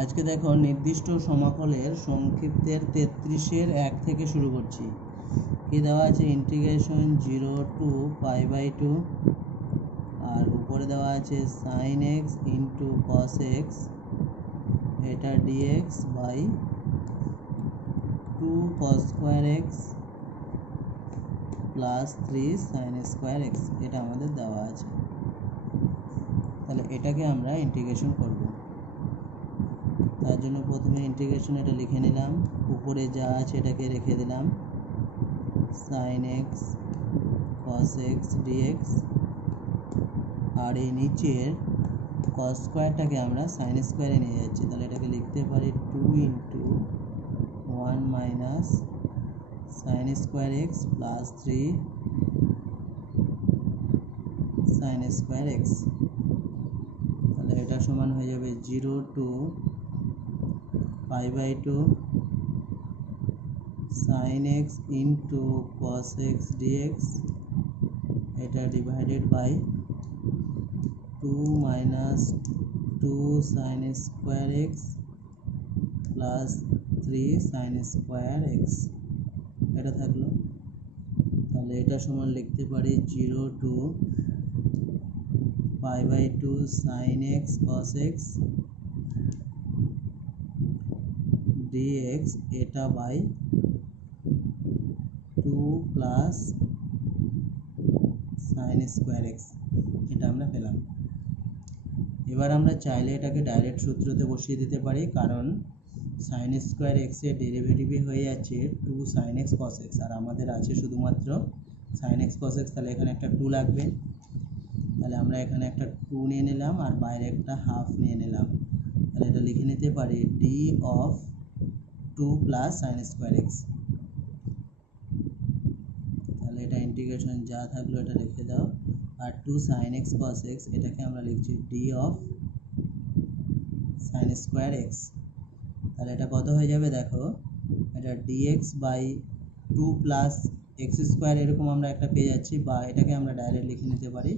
আজকে দেখো নির্দিষ্ট সমাকলের সংক্ষিপ্তের 33-এর 1 থেকে শুরু করছি। কি দেওয়া আছে? ইন্টিগ্রেশন 0 টু π/2, আর উপরে দেওয়া আছে sin x into cos x, এটা dx by 2 cos square x plus 3 sin square x, এটা আমাদের দেওয়া আছে। তাহলে এটাকে আমরা ইন্টিগ্রেশন করব। তার জন্য প্রথমে ইন্টিগ্রেশন এটা লিখে নিলাম, উপরে যা আছে এটাকে রেখে দিলাম, sin x cos x dx, আর এই নিচের cos স্কোয়ারটাকে আমরা sin স্কোয়ারে নিয়ে যাচ্ছি। তাহলে এটাকে লিখতে পারি 2 into 1 minus sin square x plus 3 sin square x। তাহলে এটা সমান হয়ে যাবে 0 to π/2 sin x into cos x dx, এটা divided by 2 minus 2 sin square x plus 3 sin square x, এটা থাকলো। তাহলে এটা সমান লিখতে পারি 0 to π/2 sin x cos x dx, এটা by 2 plus sin square x, এটা আমরা পেলাম। এবার আমরা চাইলে এটাকে ডাইরেক্ট সূত্রতে বসিয়ে দিতে পারি, কারণ sin স্কোয়ার x এর ডেরিভেটিভই হয়ে যাচ্ছে 2 sin x cos x, আর আমাদের আছে শুধুমাত্র sin x cos x। তাহলে এখানে একটা 2 লাগবে, তাহলে আমরা এখানে একটা 2 নিয়ে নিলাম আর বাইরে একটা হাফ নিয়ে নিলাম। তাহলে এটা লিখে নিতে পারি d of 2 plus sin square x। তাহলে এটা ইন্টিগ্রেশন যা থাকলো এটা রেখে দাও, আর 2 sin x cos x এটাকে আমরা লিখছি d of sin square x। তাহলে এটা কত হয়ে যাবে দেখো, এটা dx by 2 plus x square, এরকম আমরা একটা পেয়ে যাচ্ছি, বা এটাকে আমরা ডাইরেক্ট লিখে নিতে পারি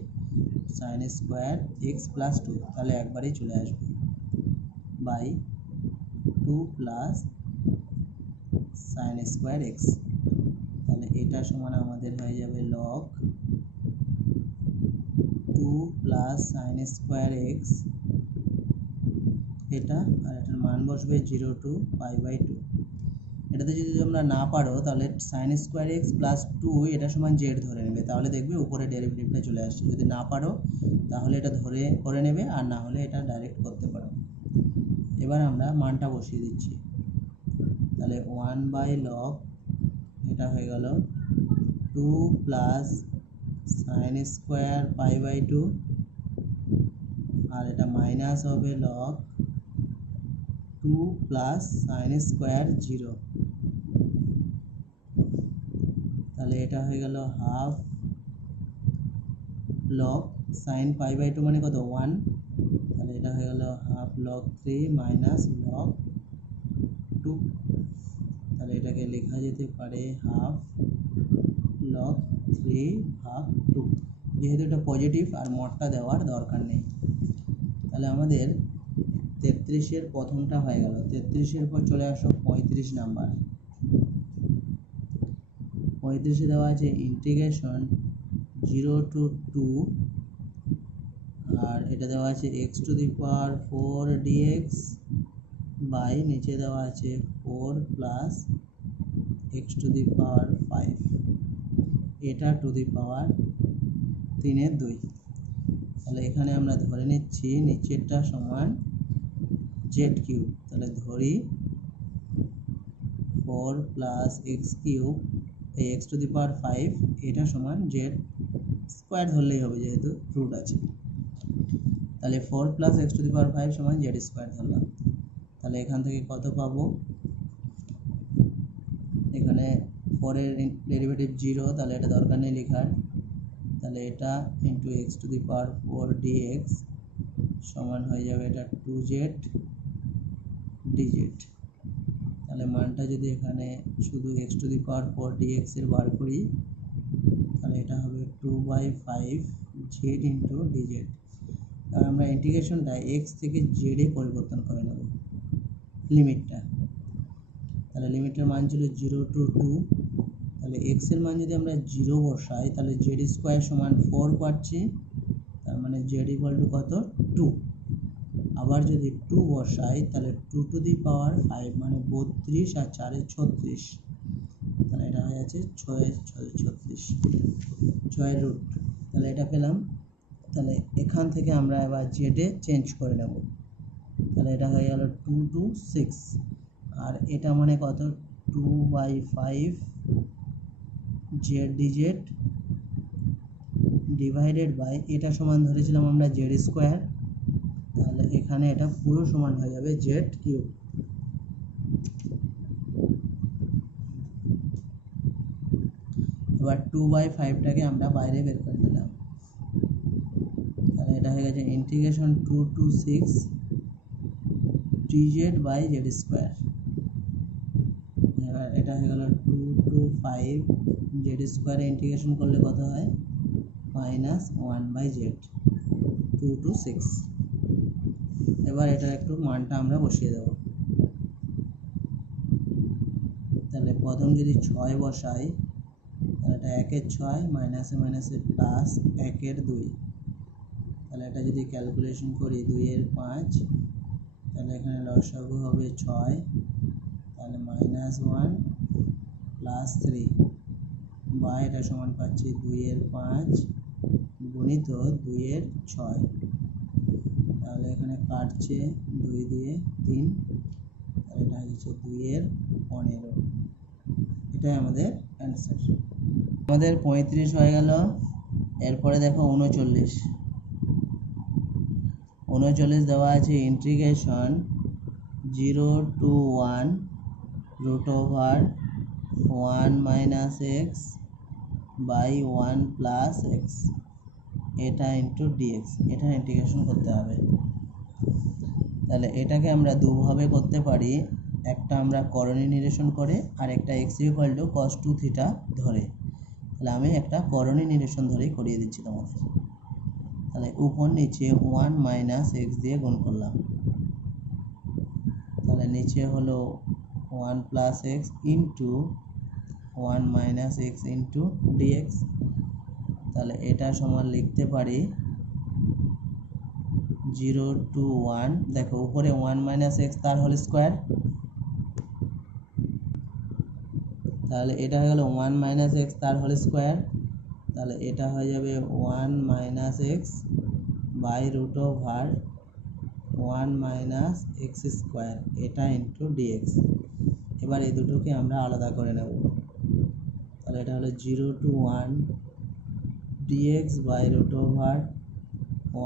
sin স্কোয়ার x প্লাস 2, তাহলে একবারেই চলে আসবে, by 2 plus sin square x। তাহলে এটা সমান আমাদের হয়ে যাবে log 2 plus sin square x, এটা, আর এটার মান বসবে 0 টু π/2। এটাতে যদি তোমরা না পারো তাহলে sin স্কোয়ার x প্লাস 2 এটা সমান z ধরে নেবে, তাহলে দেখবে উপরে ডেরিভেটিভটা চলে আসছে। যদি না পারো তাহলে এটা ধরে করে নেবে, আর না হলে এটা ডাইরেক্ট করতে পারো। এবার আমরা মানটা বসিয়ে দিচ্ছি, তাহলে 1/log, এটা হয়ে গেল 2 প্লাস sin স্কোয়ার π/2, আর এটা মাইনাস হবে log 2 প্লাস sin স্কোয়ার 0। তাহলে এটা হয়ে গেল হাফ log sin π/2 মানে কত 1, তাহলে এটা হয়ে গেল হাফ log 3 মাইনাস log 2। তাহলে এটাকে লেখা যেতে পারে হাফ log 3 হাফ 2, যেহেতু এটা পজিটিভ আর মডটা দেওয়ার দরকার নেই। তাহলে আমাদের 33-এর প্রথমটা হয়ে গেল। 33-এর পর চলে আসো 35 নাম্বার। 35-এ দেওয়া আছে ইন্টিগ্রেশন 0 টু 2, আর এটা দেওয়া আছে x to the power 4 dx by নিচে দেওয়া আছে 4 plus x to the power 5, এটা টু দি পাওয়ার 3/2। তাহলে এখানে আমরা ধরে নিচ্ছি নিচেরটা সমান z কিউব, তাহলে ধরি 4 প্লাস x কিউব, এই x টু দি পাওয়ার 5 এটা সমান z স্কোয়ার ধরলেই হবে যেহেতু রুট আছে। তাহলে 4 plus x to the power 5 সমান z স্কোয়ার ধরলাম। তাহলে এখান থেকে কত পাবো, এখানে 4 এর ডেরিভেটিভ 0, তাহলে এটা দরকার নেই লেখার। তাহলে এটা into x to the power 4 dx সমান হয়ে যাবে এটা 2z dz। তাহলে মানটা যদি এখানে শুধু x to the power 4 dx এর বার করি, তাহলে এটা হবে 2/5 z ইন্টু dz। আর আমরা ইন্টিগ্রেশনটা x থেকে z এ পরিবর্তন করে নেব। লিমিটটা। তাহলে লিমিটের মান ছিল 0 to 2, তাহলে এক্স এর মান যদি আমরা 0 বসাই তাহলে জেড স্কোয়ার সমান 4 পাচ্ছি, তার মানে জেড ইকুয়াল টু কত 2। আবার যদি 2 বসাই তাহলে 2 টু দি পাওয়ার 5 মানে 32 আর 4 36, তাহলে এটা হয়ে যাচ্ছে 36 6 রুট। তাহলে এটা পেলাম। তাহলে এখান থেকে আমরা এবার জেডে চেঞ্জ করে নেব। তাহলে এটা হয়ে গেল 2 to 6, আর এটা মানে কত 2/5 জেড ডিজেড ডিভাইডেড বাই এটা সমান ধরেছিলাম আমরা জেড স্কোয়ার, তাহলে এখানে এটা পুরো সমান হয়ে যাবে জেড কিউব। এবার 2/5টাকে আমরা বাইরে বের করে নিলাম, তাহলে এটা হয়ে গেছে integration 2 to 6 dz by Z square. এবার এটা হয়ে গেল 2 to 5 জেড স্কোয়ারে ইন্টিগ্রেশন করলে কত হয় -1/z 2 to 6। এবার এটার একটু মানটা আমরা বসিয়ে দেব। তাহলে প্রথম যদি 6 বসাই তাহলে এটা 1-এর 6 মাইনাসে মাইনাসে প্লাস 1-এর 2, তাহলে এটা যদি ক্যালকুলেশন করি 2-এর 5, তাহলে এখানে লসাগু হবে 6, তাহলে -1 প্লাস 3 বা এটা সমান পাচ্ছি 2-এর 5 গুণিত 2-এর 6, তাহলে এখানে কাটছে 2 দিয়ে 3, তাহলে এটা হচ্ছে 2-এর 15। এটাই আমাদের অ্যান্সার। আমাদের 35 হয়ে গেল। এরপরে দেখো 39 দেওয়া আছে integration 0 to 1 root over 1 minus x by 1 plus x এটা ইন্টু dx, এটা ইন্টিগ্রেশন করতে হবে। তাহলে এটাকে আমরা দুভাবে করতে পারি, একটা আমরা করণী নিরসন করে আর একটা x equal to cos 2 theta ধরে। তাহলে আমি একটা করণী নিরসন ধরেই করিয়ে দিচ্ছি তোমাদের। তাহলে উপর নিচে 1 মাইনাস এক্স দিয়ে গুণ করলাম, তাহলে নিচে হলো 1 plus X into 1 minus X into dx. তাহলে এটা সমান লিখতে পারি 0 to 1, দেখো উপরে 1 মাইনাস এক্স তার হোল স্কোয়ার, তাহলে এটা হয়ে গেল 1 মাইনাস এক্স তার হোল স্কোয়ার, তাহলে এটা হয়ে যাবে 1 minus X by root over 1 minus X square এটা ইন্টু ডিএক্স। এবার এই দুটোকে আমরা আলাদা করে নেব। তাহলে এটা হলো 0 to 1 dx by root over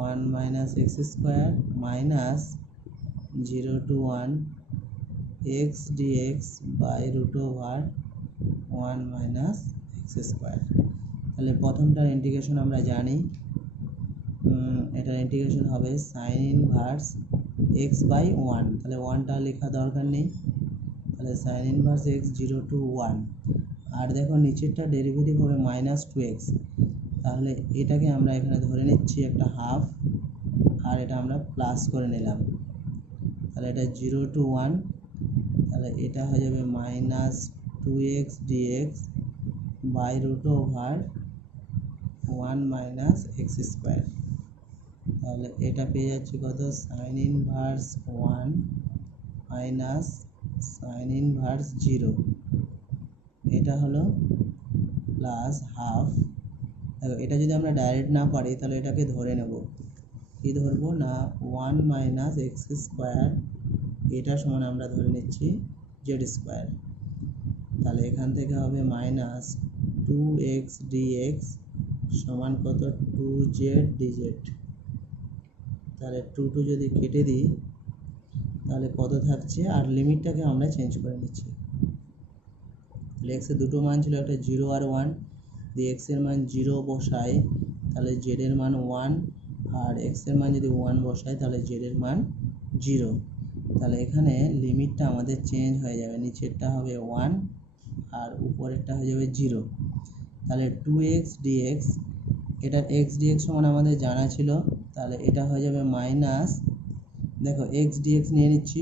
1 minus X square minus 0 to 1 X dx by root over 1 minus X square. তাহলে প্রথমটার ইন্টিগ্রেশন আমরা জানি, এটার ইন্টিগ্রেশন হবে সাইন ইনভার্স এক্স বাই 1, তাহলে 1টা লেখা দরকার নেই, তাহলে সাইন ইনভার্স এক্স 0 to 1। আর দেখো নিচেরটা ডেরিভেটিভ হবে -2x, তাহলে এটাকে আমরা এখানে ধরে নিচ্ছি একটা হাফ, আর এটা আমরা প্লাস করে নিলাম, তাহলে এটা 0 to 1, তাহলে এটা হয়ে যাবে -2x dx by root over 1 minus X square. তাহলে এটা পেয়ে যাচ্ছি কত sine inverse 1 minus sine inverse 0, এটা হলো প্লাস হাফ। দেখো এটা যদি আমরা ডাইরেক্ট না পারি তাহলে এটাকে ধরে নেব, কি ধরবো না 1 মাইনাস এক্স স্কোয়ার, এটা সমান আমরা ধরে নিচ্ছি জেড স্কোয়ার। তাহলে এখান থেকে হবে -2x dx সমান কত 2z dz। তাহলে 2 যদি কেটে দিই তাহলে কত থাকছে, আর লিমিটটাকে আমরা চেঞ্জ করে নিচ্ছি। তাহলে x এর দুটো মান ছিল, একটা 0 আর 1, দিয়ে x এর মান 0 বসাই তাহলে z এর মান 1, আর x এর মান যদি 1 বসাই তাহলে z এর মান 0। তাহলে এখানে লিমিটটা আমাদের চেঞ্জ হয়ে যাবে, নিচেরটা হবে 1 আর উপরেরটা হয়ে যাবে 0। তাহলে 2x dx, এটা x dx সমান আমাদের জানা ছিল, তাহলে এটা হয়ে যাবে মাইনাস, দেখো x dx নিয়ে নিচ্ছি,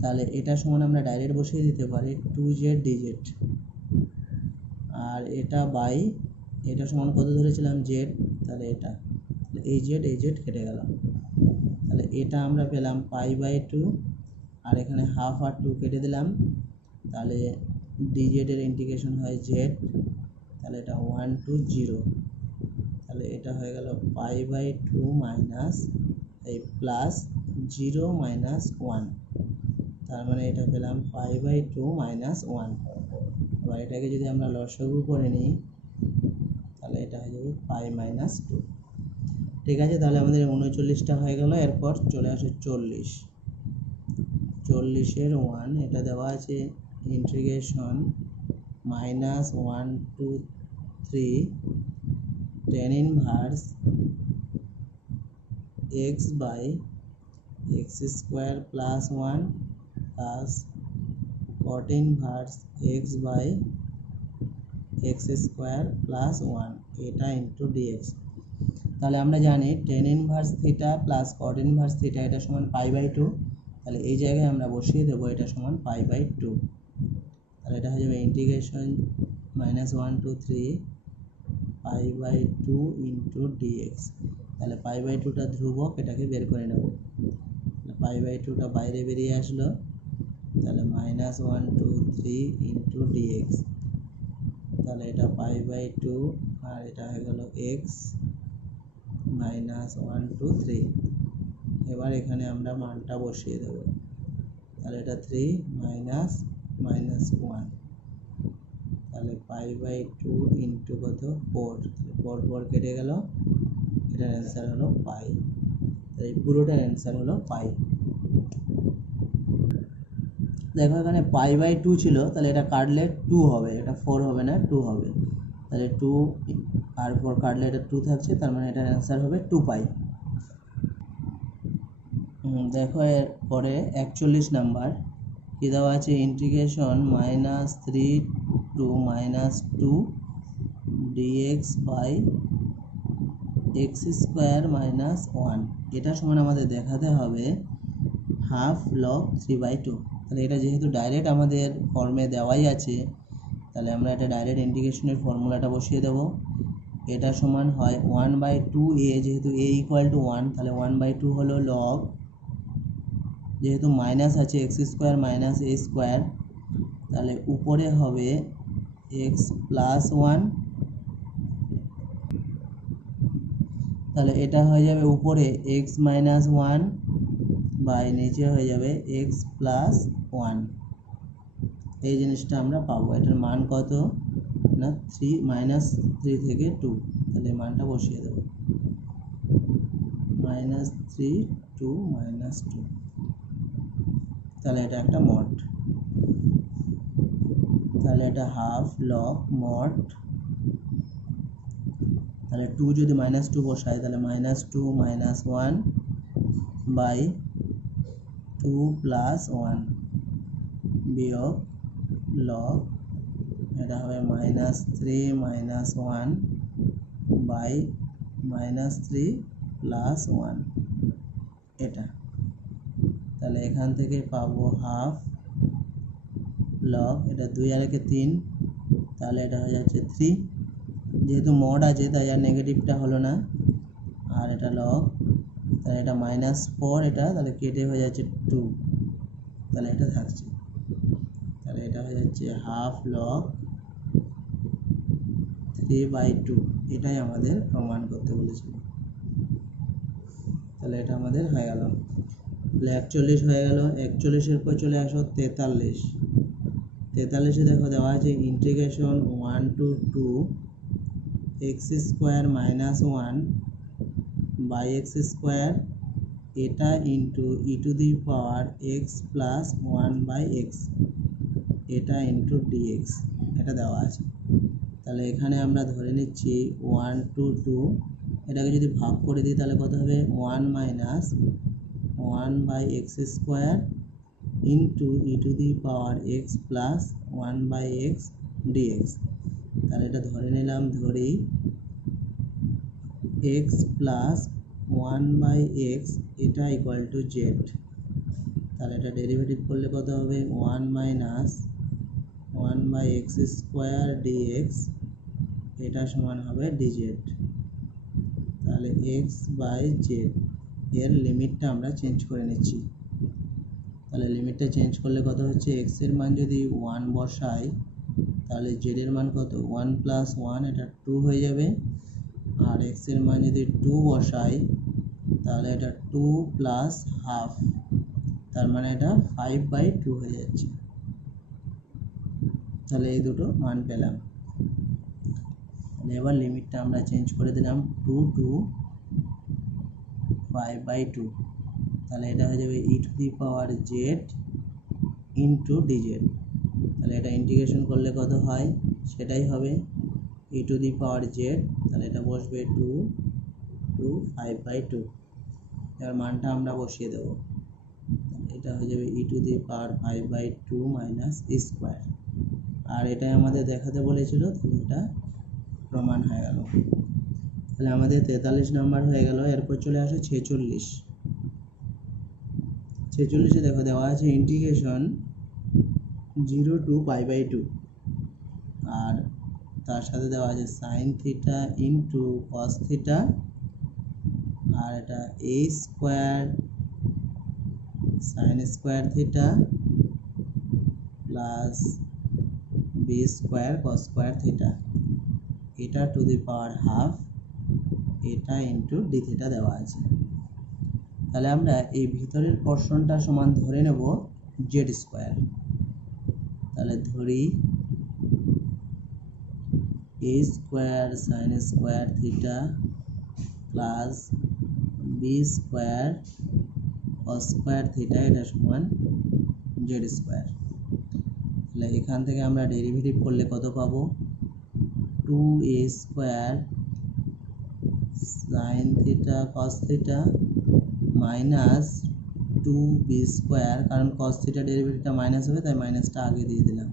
তাহলে এটা সমান আমরা ডাইরেক্ট বসিয়ে দিতে পারি 2z dz, আর এটা বাই এটা সমান কত ধরেছিলাম z, তাহলে এটা এই z কেটে গেল, তাহলে এটা আমরা পেলাম π/2, আর এখানে হাফ আর 2 কেটে দিলাম, তাহলে dz এর ইন্টিগ্রেশন হয় z, তাহলে এটা 1 to 0, তাহলে এটা হয়ে গেল π/2 মাইনাস এই প্লাস 0 মাইনাস 1, তার মানে এটা পেলাম π/2 মাইনাস 1। এবার এটাকে যদি আমরা লসাগু করে নিই তাহলে এটা হয়ে যাবে π-2। ঠিক আছে, তাহলে আমাদের 39টা হয়ে গেল। এরপর চলে আসে 40, 40-এর 1, এটা দেওয়া আছে integration -1 to 3 tan inverse x by x square plus 1 plus cot inverse x by x square plus 1 এটা ইন্টু dx। তাহলে আমরা জানি tan inverse theta plus cot inverse theta এটা সমান π/2, তাহলে এই জায়গায় আমরা বসিয়ে দেবো এটা সমান π/2, তাহলে এটা হয়ে যাবে ইন্টিগ্রেশন -1 to 3 π/2 ইন্টু dx। তাহলে π/2টা ধ্রুবক, এটাকে বের করে নেব, π/2টা বাইরে বেরিয়ে আসলো, তাহলে -1 to 3 ইন্টু dx, তাহলে এটা π/2 আর এটা হয়ে গেল x -1 to 3। এবার এখানে আমরা মানটা বসিয়ে দেব, তাহলে এটা 3 মাইনাস -1, তাহলে π/2 ইন্টু কত 4, 4 কেটে গেল, এটার অ্যান্সার হলো পাই, তাই পুরোটার অ্যান্সার হলো পাই। দেখো এখানে π/2 ছিল, তাহলে এটা কাটলে 2 হবে, এটা 4 হবে না 2 হবে, তাহলে 2 আর 4 কাটলে এটা 2 থাকছে, তার মানে এটার অ্যান্সার হবে 2π। দেখো এরপরে 41 নাম্বার কি দেওয়া আছে, integration -3 to -2 dx by x square minus 1, এটা সমান আমাদের দেখাতে হবে হাফ লগ 3/2। তাহলে এটা যেহেতু ডাইরেক্ট আমাদের ফর্মে দেওয়াই আছে, তাহলে আমরা এটা ডাইরেক্ট ইন্টিগ্রেশনের ফর্মুলাটা বসিয়ে দেব, এটা সমান হয় 1/2a, যেহেতু a ইকুয়াল টু 1, তাহলে 1/2 হলো লগ, যেহেতু মাইনাস আছে x square minus a square, তাহলে উপরে হবে x প্লাস 1, তাহলে এটা হয়ে যাবে উপরে x মাইনাস 1 বাই নিচে হয়ে যাবে x প্লাস 1, এই জিনিসটা আমরা পাবো। এটার মান কত না 3 থেকে 2, তাহলে মানটা বসিয়ে দেবো, -3 to -2, তাহলে এটা একটা মড, তাহলে এটা হাফ লগ মড, তাহলে 2 যদি -2 বসাই তাহলে -2 -1 বাই 2 প্লাস 1 বিয়োগ লগ, এটা হবে -3 -1 বাই -3 প্লাস 1 এটা, তাহলে এখান থেকে পাবো হাফ লগ, এটা 2 আর 3, তাহলে এটা হয়ে যাচ্ছে 3, যেহেতু মড আছে তাই আর নেগেটিভটা হলো না, আর এটা লগ, তাহলে এটা -4, এটা তাহলে কেটে হয়ে যাচ্ছে 2, তাহলে এটা থাকছে, তাহলে এটা হয়ে যাচ্ছে হাফ লগ 3/2, এটাই আমাদের প্রমাণ করতে বলেছিল। তাহলে এটা আমাদের হয়ে গেল, 41 হয়ে গেল। 41-এর পর চলে আসো 43, 43-এ দেখো দেওয়া আছে integration 1 to 2 x square minus 1 by x square, এটা into e to the power x plus 1 by x, এটা ইন্টু dx, এটা দেওয়া আছে। তাহলে এখানে আমরা ধরে নিচ্ছি 1 to 2, এটাকে যদি ভাগ করে দিই তাহলে কত হবে 1 minus 1 by x square into e to the power x plus 1 by x dx, তাহলে এটা ধরে নিলাম, ধরি x প্লাস 1 বাই x এটা ইকুয়াল টু z, তাহলে এটা ডেরিভেটিভ করলে কত হবে 1 মাইনাস 1/x² dx, এটা সমান হবে dz। তাহলে x/z এর লিমিটটা আমরা চেঞ্জ করে নিচ্ছি। তাহলে লিমিটটা চেঞ্জ করলে কত হচ্ছে, x এর মান যদি 1 বসাই তাহলে z এর মান কত 1 + 1, এটা 2 হয়ে যাবে। আর x এর মান যদি 2 বসাই তাহলে এটা 2 + হাফ, তার মানে এটা 5/2 হয়ে যাচ্ছে। তাহলে এই দুটো মান পেলাম। তাহলে এবার লিমিটটা আমরা চেঞ্জ করে দিলাম 2 to 5/2। তাহলে এটা হয়ে যাবে e⁻z ইন্টু dz। তাহলে এটা ইন্টিগ্রেশন করলে কত হয় সেটাই হবে e⁻z। তাহলে এটা বসবে 2 to 5/2। এর মানটা আমরা বসিয়ে দেব। এটা হয়ে যাবে e⁻5/2 - স্কয়ার। আর এটাই আমাদের দেখাতে বলেছিল, তাহলে এটা প্রমাণ হয়ে গেল। তাহলে আমাদের 43 নাম্বার হয়ে গেল। এরপর চলে আসে 46। 46-এ দেখো দেওয়া আছে ইন্টিগ্রেশন 0 to π/2, আর তার সাথে দেওয়া আছে sin theta into cos theta, আর এটা a square sin square theta plus b square cos square theta, এটা টু দি পাওয়ার হাফ, এটা ইন্টু d থিটা দেওয়া আছে। তাহলে আমরা এই ভিতরের পোরশনটা সমান ধরে নেব z স্কয়ার। তাহলে ধরি a square sin square theta plus b square cos square theta, এটা সমান z স্কয়ার। তাহলে এখান থেকে আমরা ডেরিভেটিভ করলে কত পাবো, 2a square sin theta cos theta minus 2b square, কারণ cos থিটা ডেরিভেটিভটা মাইনাস হবে তাই মাইনাসটা আগে দিয়ে দিলাম।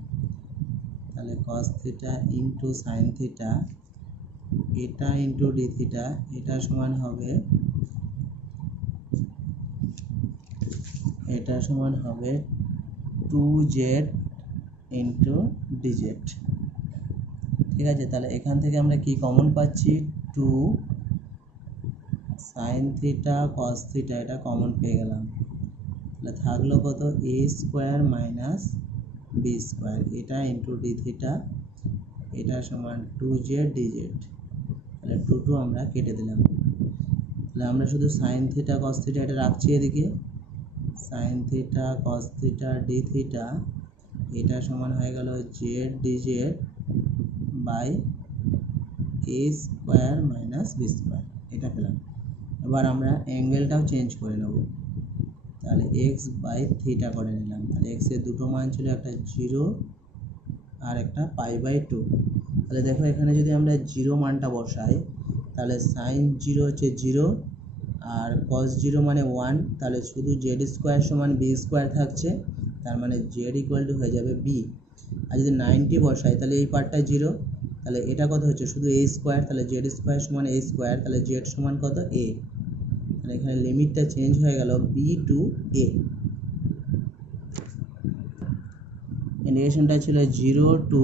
তাহলে cos theta into sin theta, এটা ইন্টু d থিটা, এটা সমান হবে 2z ইন্টু dz। ঠিক আছে, তাহলে এখান থেকে আমরা কি কমন পাচ্ছি, 2 sin থিটা cos থিটা, এটা কমন পেয়ে গেলাম। তাহলে থাকলো কত, a square minus b square, এটা ইন্টু d থিটা, এটা সমান 2z dz। তাহলে 2 আমরা কেটে দিলাম। তাহলে আমরা শুধু sin থিটা cos থিটা এটা রাখছি এদিকে, sin theta cos theta d theta, এটা সমান হয়ে গেল z dz by a square minus b square, এটা পেলাম। এবার আমরা অ্যাঙ্গেলটাও চেঞ্জ করে নেব। তাহলে x/θ করে নিলাম। তাহলে x এর দুটো মান ছিল, একটা 0 আর একটা π/2। তাহলে দেখো এখানে যদি আমরা 0 মানটা বসাই তাহলে sin 0 হচ্ছে 0 আর cos 0 মানে 1, তাহলে শুধু z স্কয়ার সমান b স্কয়ার থাকছে, তার মানে z ইকুয়াল টু হয়ে যাবে b। আর যদি 90 বসাই তাহলে এই পার্টটা 0, তাহলে এটা কত হচ্ছে শুধু a স্কয়ার, তাহলে z স্কয়ার সমান a স্কয়ার, তাহলে z সমান কত a। তাহলে এখানে লিমিটটা চেঞ্জ হয়ে গেল b টু a। ইন্টিগ্রেশনটা ছিল 0 to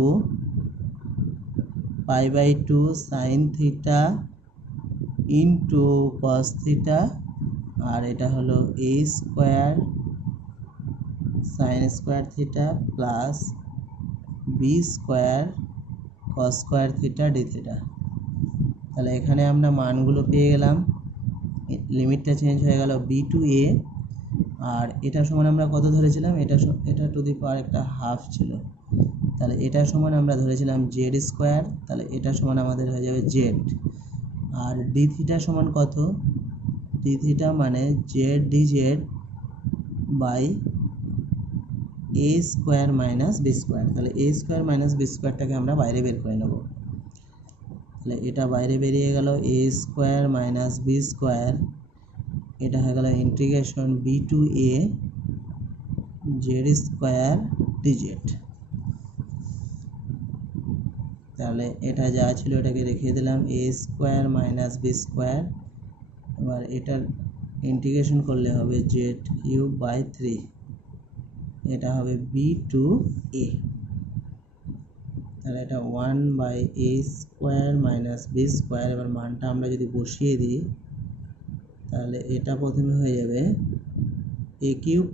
π/2 sin theta into cos theta, আর এটা হলো a square sin square theta plus b square cos square theta d theta. তাহলে এখানে আমরা মানগুলো পেয়ে গেলাম। লিমিটটা চেঞ্জ হয়ে গেল b টু a, আর এটা সমান আমরা কত ধরেছিলাম, এটা টু দি পাওয়ার একটা হাফ ছিল, তাহলে এটা সমান আমরা ধরেছিলাম z স্কয়ার, তাহলে এটা সমান আমাদের হয়ে যাবে z। আর d থিটা সমান কত, d থিটা মানে z dz by a square minus b square. তাহলে a স্কয়ার মাইনাস b স্কয়ারটাকে আমরা বাইরে বের করে নেব। তাহলে এটা বাইরে বেরিয়ে গেল a square minus b square, এটা হয়ে গেল integration b to a z square dz। তাহলে এটা যা ছিল এটাকে রেখে দিলাম, a square minus b square. এবার এটার ইন্টিগ্রেশন করলে হবে z কিউব বাই 3। এটা হবে বি টু এ, তাহলে এটা 1/a² মাইনাস বি স্কোয়ার। এবার মানটা আমরা যদি বসিয়ে দিই তাহলে এটা প্রথমে হয়ে যাবে a cube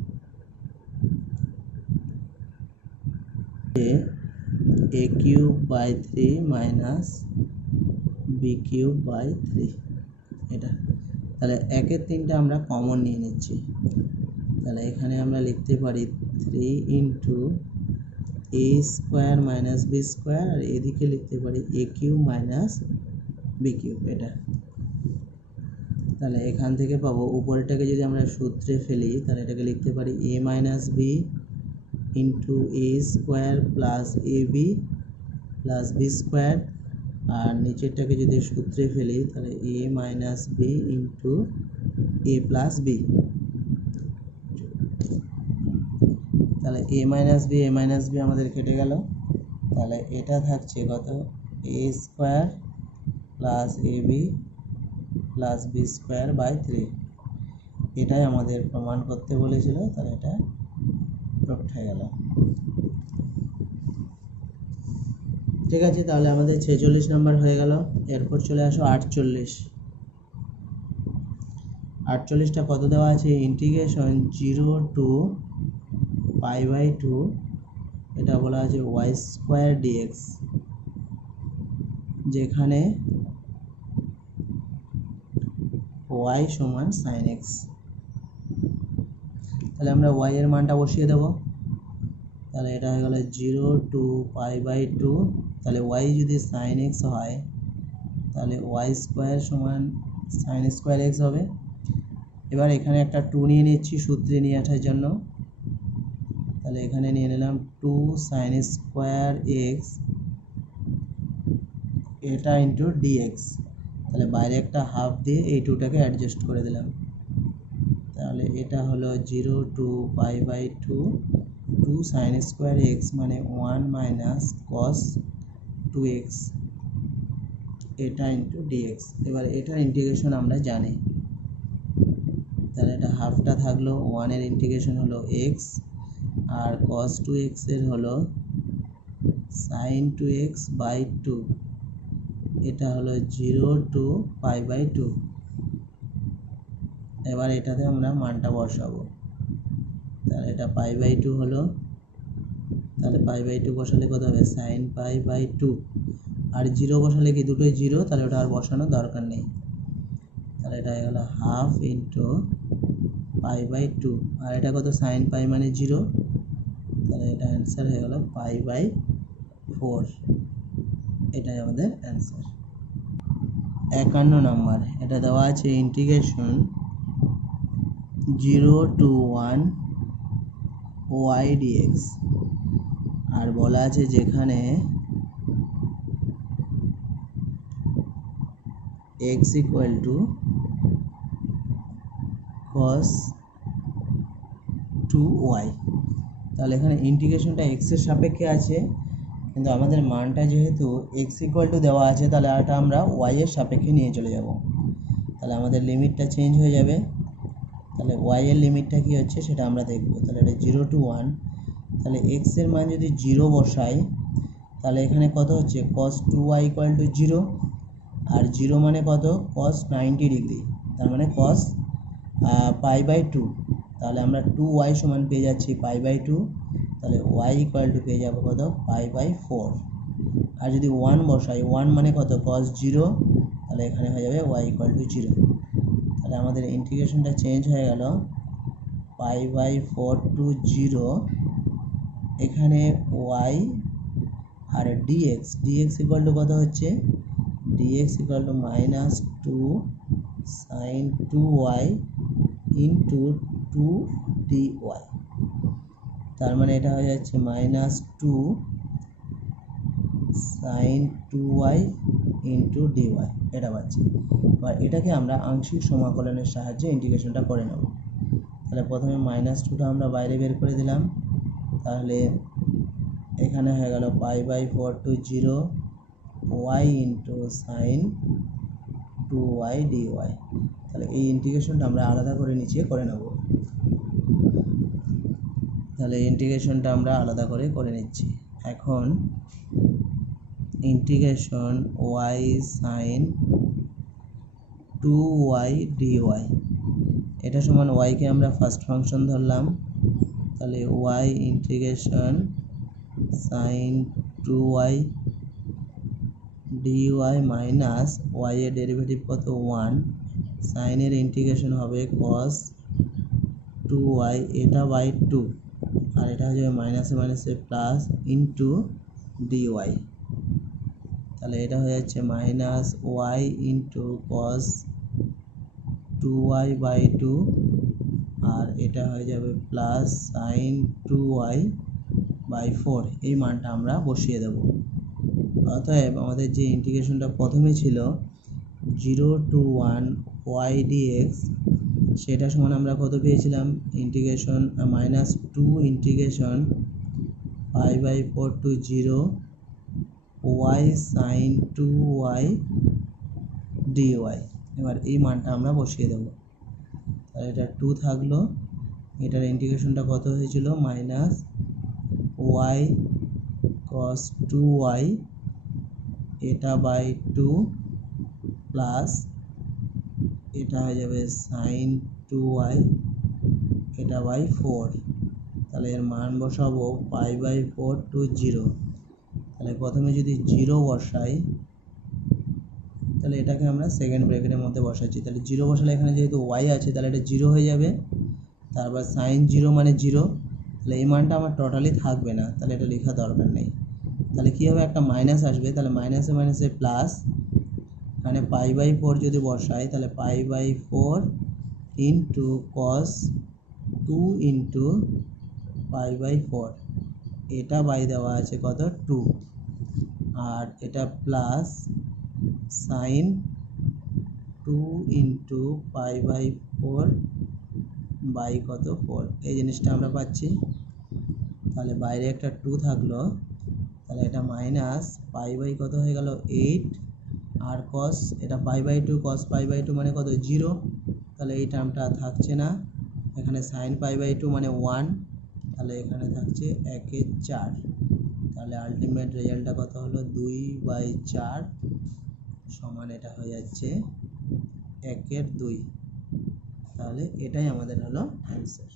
a³/3 minus b³/3 এটা। তাহলে একের তিনটা আমরা কমন নিয়ে নিচ্ছি, তাহলে এখানে আমরা লিখতে পারি 3 into a² minus B square, আর এদিকে লিখতে পারি a³ মাইনাস b³ এটা। তাহলে এখান থেকে পাবো উপরেরটাকে যদি আমরা সূত্রে ফেলি তাহলে এটাকে লিখতে পারি a minus B into a² plus ab plus B square, আর নিচেরটাকে যদি সূত্রে ফেলি তাহলে a minus B into a plus B. তাহলে a মাইনাস বি আমাদের কেটে গেল, তাহলে এটা থাকছে কত a² plus ab plus b²/3। এটাই আমাদের প্রমাণ করতে বলেছিল, তাহলে এটা প্রুফড হয়ে গেল। ঠিক আছে, তাহলে আমাদের 46 নম্বর হয়ে গেল। এরপর চলে আসো 48। 48টা কত দেওয়া আছে, ইন্টিগ্রেশন 0 টু π/2, এটা বলা আছে y² dx, যেখানে y সমান sin x। তাহলে আমরা y এর মানটা বসিয়ে দেব, তাহলে এটা হয়ে গেল 0 টু π/2, তাহলে y যদি sin x হয় তাহলে y² সমান sin² x হবে। এবার এখানে একটা 2 নিয়ে নিচ্ছি সূত্রে নিয়ে আসার জন্য, তাহলে এখানে নিয়ে নিলাম 2 sin² x এটা ইন্টু dx, তাহলে বাইরে একটা হাফ দিয়ে এই 2টাকে অ্যাডজাস্ট করে দিলাম, তাহলে এটা হলো 0 টু π/2 2 sin² x মানে 1 মাইনাস cos 2x এটা ইন্টু dx। এবার এটার ইন্টিগ্রেশন আমরা জানি, তাহলে এটা হাফটা থাকলো, 1 এর ইন্টিগ্রেশন হলো x, আর cos 2x এর হলো sin 2x/2, এটা হলো 0 টু π/2। এবার এটাতে আমরা মানটা বসাবো, তাহলে এটা π/2 হলো, তাহলে π/2 বসালে কত হবে sin π/2, আর 0 বসালে কি দুটোই 0, তাহলে ওটা আর বসানোর দরকার নেই। তাহলে এটা হয়ে গেল হাফ ইন্টু π/2, আর এটা কত sin π মানে 0, তাহলে এটা অ্যান্সার হয়ে গেল π/4। এটাই আমাদের অ্যান্সার। 51 নম্বর, এটা দেওয়া আছে ইন্টিগ্রেশন 0 টু 1 y dx, আর বলা আছে যেখানে x equal to cos 2y। তাহলে এখানে ইন্টিগ্রেশনটা x এর সাপেক্ষে আছে, কিন্তু আমাদের মানটা যেহেতু x ইকুয়াল টু দেওয়া আছে তাহলে এটা আমরা y এর সাপেক্ষে নিয়ে চলে যাব, তাহলে আমাদের লিমিটটা চেঞ্জ হয়ে যাবে। তাহলে y এর লিমিটটা কি হচ্ছে সেটা আমরা দেখব। তাহলে এটা 0 টু 1, তাহলে x এর মান যদি 0 বসাই তাহলে এখানে কত হচ্ছে cos 2y ইকুয়াল টু 0, আর 0 মানে কত cos 90 ডিগ্রি, তার মানে cos π/2, তাহলে আমরা 2y সমান পেয়ে যাচ্ছি π/2, তাহলে y ইকুয়াল টু পেয়ে যাবো কত π/4। আর যদি 1 বসাই, 1 মানে কত cos 0, তাহলে এখানে হয়ে যাবে y ইকুয়াল টু 0। তাহলে আমাদের ইন্টিগ্রেশনটা চেঞ্জ হয়ে গেল π/4 টু 0, এখানে y আর dx ইকুয়াল টু কত হচ্ছে, dx equal to minus 2 sin 2y into 2 dy, তার মানে এটা হয়ে যাচ্ছে minus 2 sin 2y into dy, এটা পাচ্ছি। এবার এটাকে আমরা আংশিক সমাকলনের সাহায্যে ইন্টিগ্রেশনটা করে নেব। তাহলে প্রথমে মাইনাস 2টা আমরা বাইরে বের করে দিলাম, তাহলে এখানে হয়ে গেল π/4 to 0 y into sin 2y dy। তাহলে এই ইন্টিগ্রেশনটা আমরা আলাদা করে নিচে করে নেব। তাহলে ইন্টিগ্রেশনটা আমরা আলাদা করে নিচ্ছি। এখন integration y sin 2y dy, এটা সমান y কে আমরা ফার্স্ট ফাংশন ধরলাম, তাহলে y integration sin 2y dy minus y এর ডেরিভেটিভ কত 1, sin এর ইন্টিগ্রেশন হবে cos 2y এটা বাই 2, আর এটা হয়ে যাবে মাইনাসে মাইনাসে প্লাস ইন্টু dy, তাহলে এটা হয়ে যাচ্ছে minus y into cos 2y by 2, আর এটা হয়ে যাবে প্লাস sin 2y বাই 4। এই মানটা আমরা বসিয়ে দেব। অতএব আমাদের যে ইন্টিগ্রেশনটা প্রথমে ছিল 0 to 1 y dx, সেটা সমান আমরা কত পেয়েছিলাম, integration minus 2 integration 5/4 to 0 y sin 2y dy। এবার এই মানটা আমরা বসিয়ে দেব। তাহলে এটা 2 থাকলো, এটার ইন্টিগ্রেশনটা কত হয়েছিল মাইনাস y cos 2y এটা বাই 2 প্লাস এটা হয়ে যাবে sin 2y এটা বাই 4। তাহলে এর মান বসাবো 5/4 to 0। তাহলে প্রথমে যদি 0 বসাই, তাহলে এটাকে আমরা সেকেন্ড ব্র্যাকেটের মধ্যে বসাচ্ছি। তাহলে 0 বসালে এখানে যেহেতু y আছে তাহলে এটা 0 হয়ে যাবে, তারপর sin 0 মানে 0, তাহলে এই মানটা আমার টোটালি থাকবে না, তাহলে এটা লেখা দরকার নেই। তাহলে কী হবে, একটা মাইনাস আসবে, তাহলে মাইনাসে মাইনাসে প্লাস, এখানে 5/4 যদি বসাই তাহলে 5/4 ইন্টু cos 2 ইন্টু 5/4, এটা বাই দেওয়া আছে কত 2, আর এটা প্লাস sin 2 ইন্টু 5/4 বাই কত 4, এই জিনিসটা আমরা পাচ্ছি। তাহলে বাইরে একটা 2 থাকলো, তাহলে এটা মাইনাস কত হয়ে গেল 8, আর cos এটা 5/2 cos 5/2 মানে কত 0, তাহলে এই টার্মটা থাকছে না। এখানে sin 5/2 মানে 1, তাহলে এখানে থাকছে 1/4। তাহলে আলটিমেট রেজাল্টটা কত হলো 2/4 সমান এটা হয়ে যাচ্ছে 1/2। তাহলে এটাই আমাদের হলো অ্যান্সার।